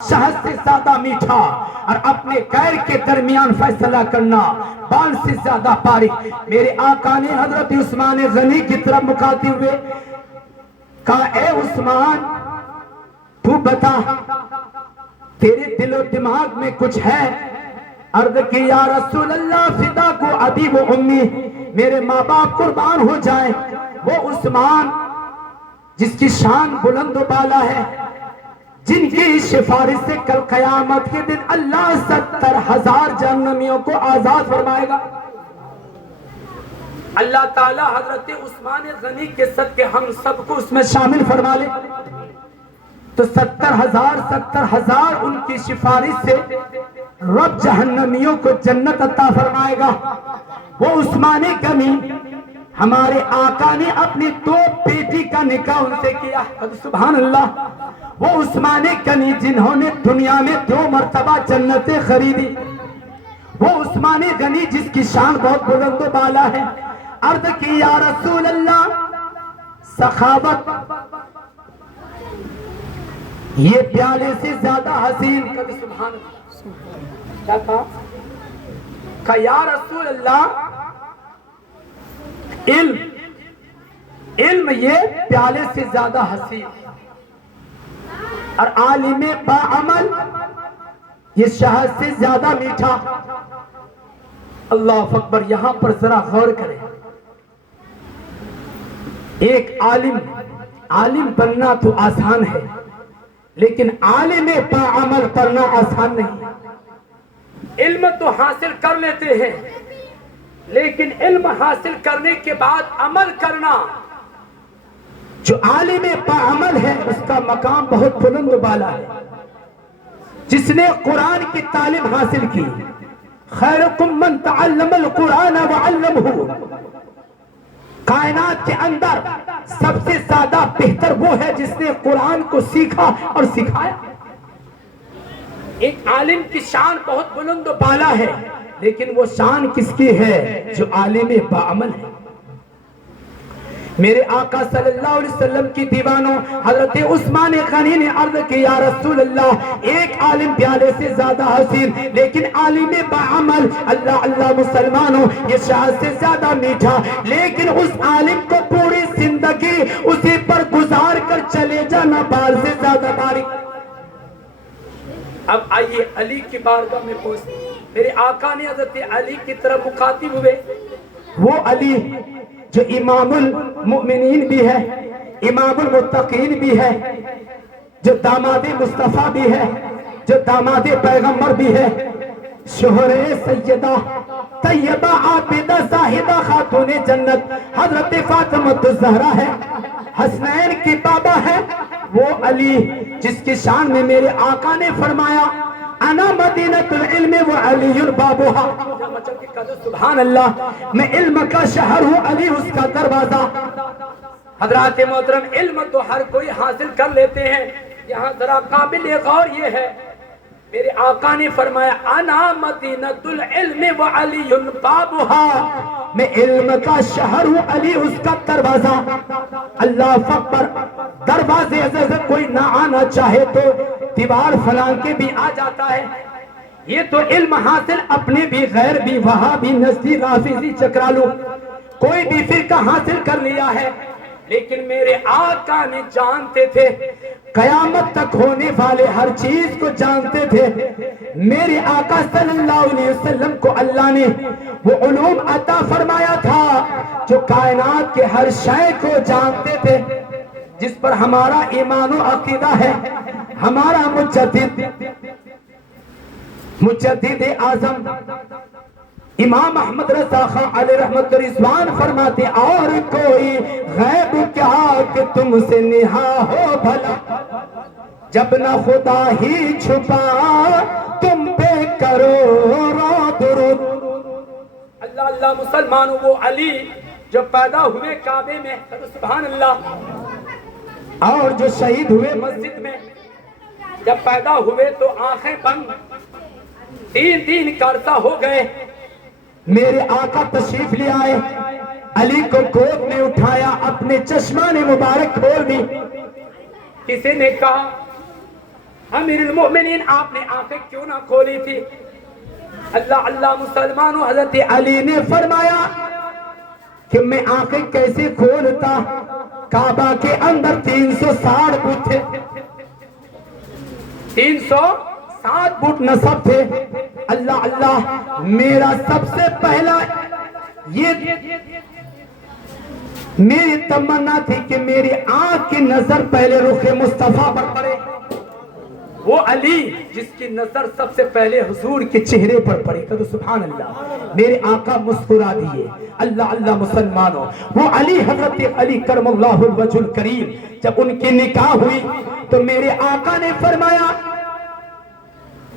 شہد سے زیادہ میٹھا اور اپنے غیر کے درمیان فیصلہ کرنا بال سے زیادہ باریک۔ میرے آقا نے حضرت عثمان غنی کی طرف مخاطب ہوئے کہا، اے عثمان تو بتا تیرے دل و دماغ میں کچھ ہے؟ عرض کی یا رسول اللہ فدا کو ابی و امی، میرے ماں باپ قربان ہو جائیں۔ وہ عثمان جس کی شان بلند و بالا ہے، جن کی سفارش سے کل قیامت کے دن اللہ 70,000 جہنمیوں کو آزاد فرمائے گا۔ اللہ تعالی حضرت عثمان غنی کے صدقے ہم سب کو اس میں شامل فرما لے تو 70,000 ان کی سفارش سے رب جہنمیوں کو جنت عطا فرمائے گا۔ وہ عثمان غنی ہمارے آقا نے اپنی 2 بیٹی کا نکاح ان سے کیا، سبحان اللہ۔ وہ عثمان غنی جنہوں نے دنیا میں 2 مرتبہ جنتیں خریدی، وہ عثمان غنی جس کی شان بہت بلند و بالا ہے۔ عرض کی یا رسول اللہ سخاوت یہ پیالے سے زیادہ حسین، سبحان اللہ۔ کیا کہا یا رسول اللہ علم یہ پیالے سے زیادہ حسین، اور عالم باعمل یہ شہد سے زیادہ میٹھا۔ اللہ اکبر، یہاں پر ذرا غور کریں۔ ایک عالم بننا تو آسان ہے، لیکن عالم باعمل بننا آسان نہیں۔ علم تو حاصل کر لیتے ہیں، لیکن علم حاصل کرنے کے بعد عمل کرنا، جو عالم باعمل ہے اس کا مقام بہت بلند و بالا ہے۔ جس نے قرآن کی تعلیم حاصل کی، خیرکم من تعلم القرآن وعلمہ، کائنات کے اندر سب سے زیادہ بہتر وہ ہے جس نے قرآن کو سیکھا اور سکھایا۔ ایک عالم کی شان بہت بلند و بالا ہے، لیکن وہ شان کس کی ہے؟ جو عالم باعمل ہے۔ میرے آقا صلی اللہ علیہ وسلم کی دیوانوں حضرت عثمان غنی نے عرض کی یا رسول اللہ ایک عالم پیالے سے زیادہ حسین، لیکن عالم باعمل، اللہ اللہ مسلمانوں یہ شہد سے زیادہ میٹھا، لیکن اس عالم کو پوری زندگی اسی پر گزار کر چلے جانا بال سے زیادہ باریک۔ اب آئیے علی کی بارگاہ میں پہنچتے ہیں۔ میرے آقا نے حضرت علی کی طرف مخاطب ہوئے، وہ علی جو امام المؤمنین بھی ہے، امام المتقین بھی ہے، جو داماد مصطفیٰ بھی ہے، جو داماد پیغمبر بھی ہے، شوہر سیدہ طیبہ عابدہ زاہدہ خاتون جنت حضرت فاطمہ الزہرا ہے، حسنین کی بابا ہے، وہ علی جس کی شان میں میرے آقا نے فرمایا انا مدینۃ العلم وعلی بابھا، سبحان اللہ، میں علم کا شہر ہوں، علی اس کا دروازہ۔ حضرات محترم، علم تو ہر کوئی حاصل کر لیتے ہیں، یہاں ذرا قابل غور یہ ہے میرے آقا نے فرمایا انا مدینۃ العلم وعلی بابھا، میں علم کا شہر ہوں، علی اس کا دروازہ۔ اللہ اکبر، دروازے سے کوئی نہ آنا چاہے تو دیوار فلان کے بھی آ جاتا ہے۔ یہ تو علم حاصل اپنے بھی غیر بھی، وہاں بھی نزدی رافضی چکرالو کوئی بھی فرقہ حاصل کر لیا ہے، لیکن میرے آقا نے جانتے تھے، قیامت تک ہونے والے ہر چیز کو جانتے تھے۔ میرے آقا صلی اللہ علیہ وسلم کو اللہ نے وہ علوم عطا فرمایا تھا جو کائنات کے ہر شے کو جانتے تھے، جس پر ہمارا ایمان و عقیدہ ہے۔ ہمارا مجدد اعظم امام احمد رضا خان علیہ رحمت رضوان فرماتے اور کوئی غیب کیا کہ تم سے نہا ہو بھلا، جب نہ خدا ہی چھپا تم پہ کرو رو درود۔ اللہ اللہ مسلمانوں، وہ علی جو پیدا ہوئے کعبے میں، سبحان اللہ، اور جو شہید ہوئے مسجد میں، جب پیدا ہوئے تو آنکھیں بند، 3 دن کا عرصہ ہو گئے، میرے آقا تشریف لے آئے، علی کو گود میں اٹھایا، اپنے چشمان مبارک کھول دی۔ کسی نے کہا अमीर मोमिनीन आपने आंखें क्यों ना खोली थी? अल्लाह अल्लाह मुसलमानों, हजरत अली ने फरमाया कि मैं आंखें कैसे खोलता, काबा के अंदर 360 बुत थे, 360 बुत नसब थे। अल्लाह अल्लाह, मेरा सबसे पहला ये मेरी तमन्ना थी कि मेरी आंख की नजर पहले रुखे मुस्तफा पर पड़े। वो अली जिसकी नजर सबसे पहले हुजूर के चेहरे पर पड़ी। कहो सुभान अल्लाह, मेरे आका मुस्कुरा दिए। अल्लाह अल्लाह मुसलमानों, वो अली हजरत अली करमल्लाहु वजहुल करीम, जब उनकी निकाह हुई तो मेरे आका ने फरमाया,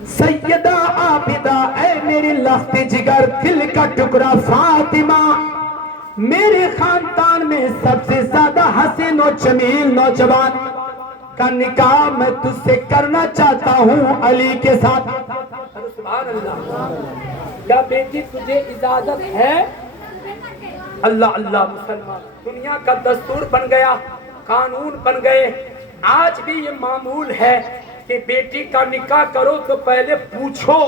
सैयदा आबिदा, ऐ मेरी लख्त जिगर दिल का टुकड़ा फातिमा, मेरे खानदान में सबसे ज्यादा हसीन और जमील नौजवान का निकाह मैं तुझसे करना चाहता हूँ अली के साथ। सुभान अल्लाह, क्या बेटी तुझे इजाजत है? अल्लाह अल्लाह मुसलमान, दुनिया का दस्तूर बन गया, कानून बन गए। आज भी ये मामूल है कि बेटी का निकाह करो तो पहले पूछो।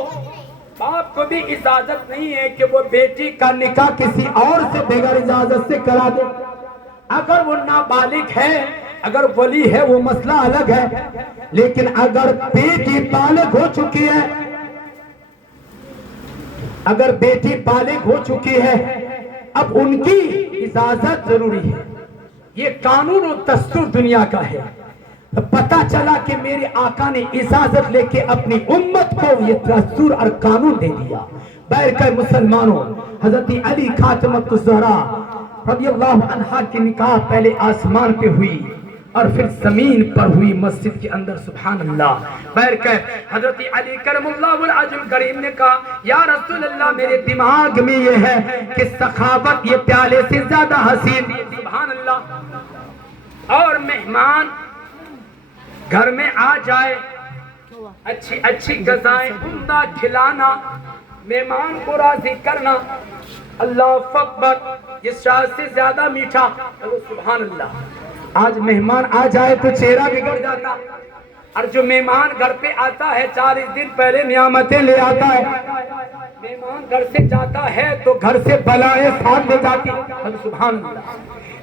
बाप को भी इजाजत नहीं है कि वो बेटी का निकाह किसी और से बगैर इजाजत से करा दे। अगर वो नाबालिग है, अगर वली है, वो मसला अलग है, लेकिन अगर बेटी बालिग हो चुकी है, अगर बेटी बालिग हो चुकी है, अब उनकी इजाजत जरूरी है। ये कानून और दस्तूर दुनिया का है। तो पता चला कि मेरे आका ने इजाजत लेके अपनी उम्मत को ये दस्तूर और कानून दे दिया। बैरके मुसलमानों, हजरत अली खातमतुज़ ज़हरा रज़ियल्लाहु अन्हा की निकाह पहले आसमान पे हुई और फिर जमीन पर हुई, मस्जिद के अंदर। सुभान अल्लाह। बैरके हजरत अली करमुल्लाहुल वजहुल करीम ने कहा, या रसूल अल्लाह, मेरे दिमाग में ये है कि सखावत ये प्याले से ज्यादा हसीन। सुभान अल्लाह। और मेहमान घर में आ जाए, अच्छी अच्छी गज़ाएं उम्दा खिलाना, मेहमान को राजी करना, अल्लाह अकबर, ये शायद से ज्यादा मीठा। सुभान अल्लाह। आज मेहमान आ जाए तो चेहरा बिगड़ जाता, और जो मेहमान घर पे आता है 40 दिन पहले नियामतें ले आता है। मेहमान घर से जाता है तो घर से बलाएं साथ ले जाती। सुभान अल्लाह।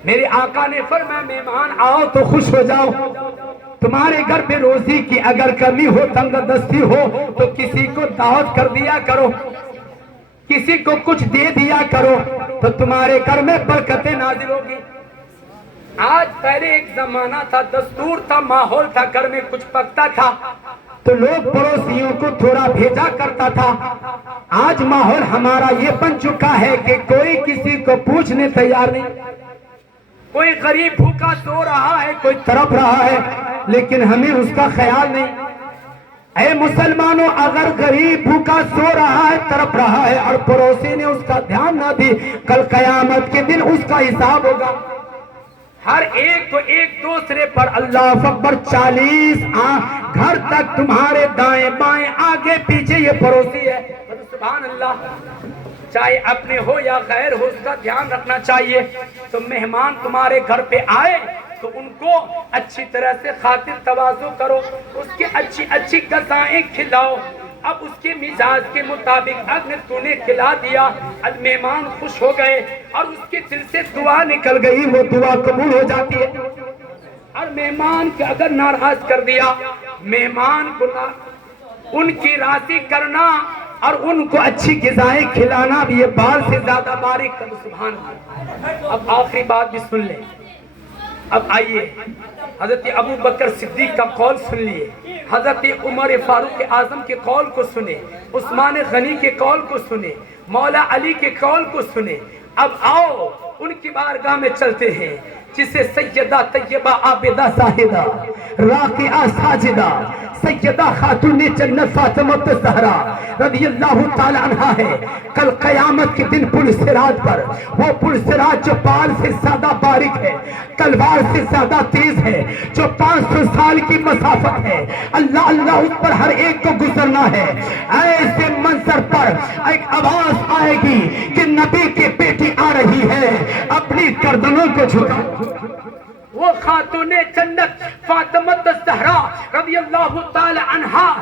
मेरे आका ने फरमाया, मेहमान आओ तो खुश हो जाओ। तुम्हारे घर पे रोजी की अगर कमी हो, तंगदस्ती हो, तो किसी को दावत कर दिया करो, किसी को कुछ दे दिया करो, तो तुम्हारे घर में बरकतें नाजिल होगी। आज पहले एक जमाना था, दस्तूर था, माहौल था, घर में कुछ पकता था तो लोग पड़ोसियों को थोड़ा भेजा करता था। आज माहौल हमारा ये बन चुका है कि कोई किसी को पूछने तैयार नहीं। कोई गरीब भूखा सो रहा है, कोई तड़प रहा है, लेकिन हमें उसका ख्याल नहीं। ऐ मुसलमानों, अगर गरीब भूखा सो रहा है, तड़प रहा है, और पड़ोसी ने उसका ध्यान ना दी, कल कयामत के दिन उसका हिसाब होगा। हर एक को एक दूसरे पर अल्लाह अकबर 40 घर तक तुम्हारे दाएं बाएं आगे पीछे ये पड़ोसी है। सुभान अल्लाह। चाहे अपने हो या गैर हो, उसका ध्यान रखना चाहिए। तो मेहमान तुम्हारे घर पे आए तो उनको अच्छी तरह से खातिर तवाज़ु करो, उसके अच्छी अच्छी गज़ाएं खिलाओ। अब उसके मिजाज के मुताबिक अगर तूने खिला दिया, अब मेहमान खुश हो गए और उसके दिल से दुआ निकल गई, वो दुआ कबूल हो जाती है। और मेहमान के अगर नाराज कर दिया, मेहमान को उनकी राज़ी करना और उनको अच्छी ग़िज़ाएं खिलाना भी ये बाल से ज्यादा बारीक कर। सुभान अल्लाह। अब आखिरी बात भी सुन ले। अब आइए हजरत अबू बकर सिद्दीक का कौल सुन लिए, हजरत उमर फारूक आजम के कौल को सुने, उस्मान गनी के कौल को सुने, मौला अली के कौल को सुने। अब आओ उनकी बारगाह में चलते हैं, जिसे सैयदा तैयबा आबिदा साहिदा राकिआ साजिदा सैयदा खातून जन्नत फातिमा ज़हरा रज़ियल्लाहु ताला अन्हा है। कल क़यामत के दिन पुल सिरात पर, वो पुल सिरात जो बाल से ज्यादा बारीक है, तलवार से ज्यादा तेज है, जो 500 साल की मसाफत है, अल्लाह अल्लाह उस पर हर एक को गुजरना है। ऐसे मंजर पर एक आवाज आएगी कि नबी की बेटी आ रही है, अपनी गर्दनों को झुका। وہ خاتون جنت فاطمہ الزہرا رضی اللہ تعالی عنہا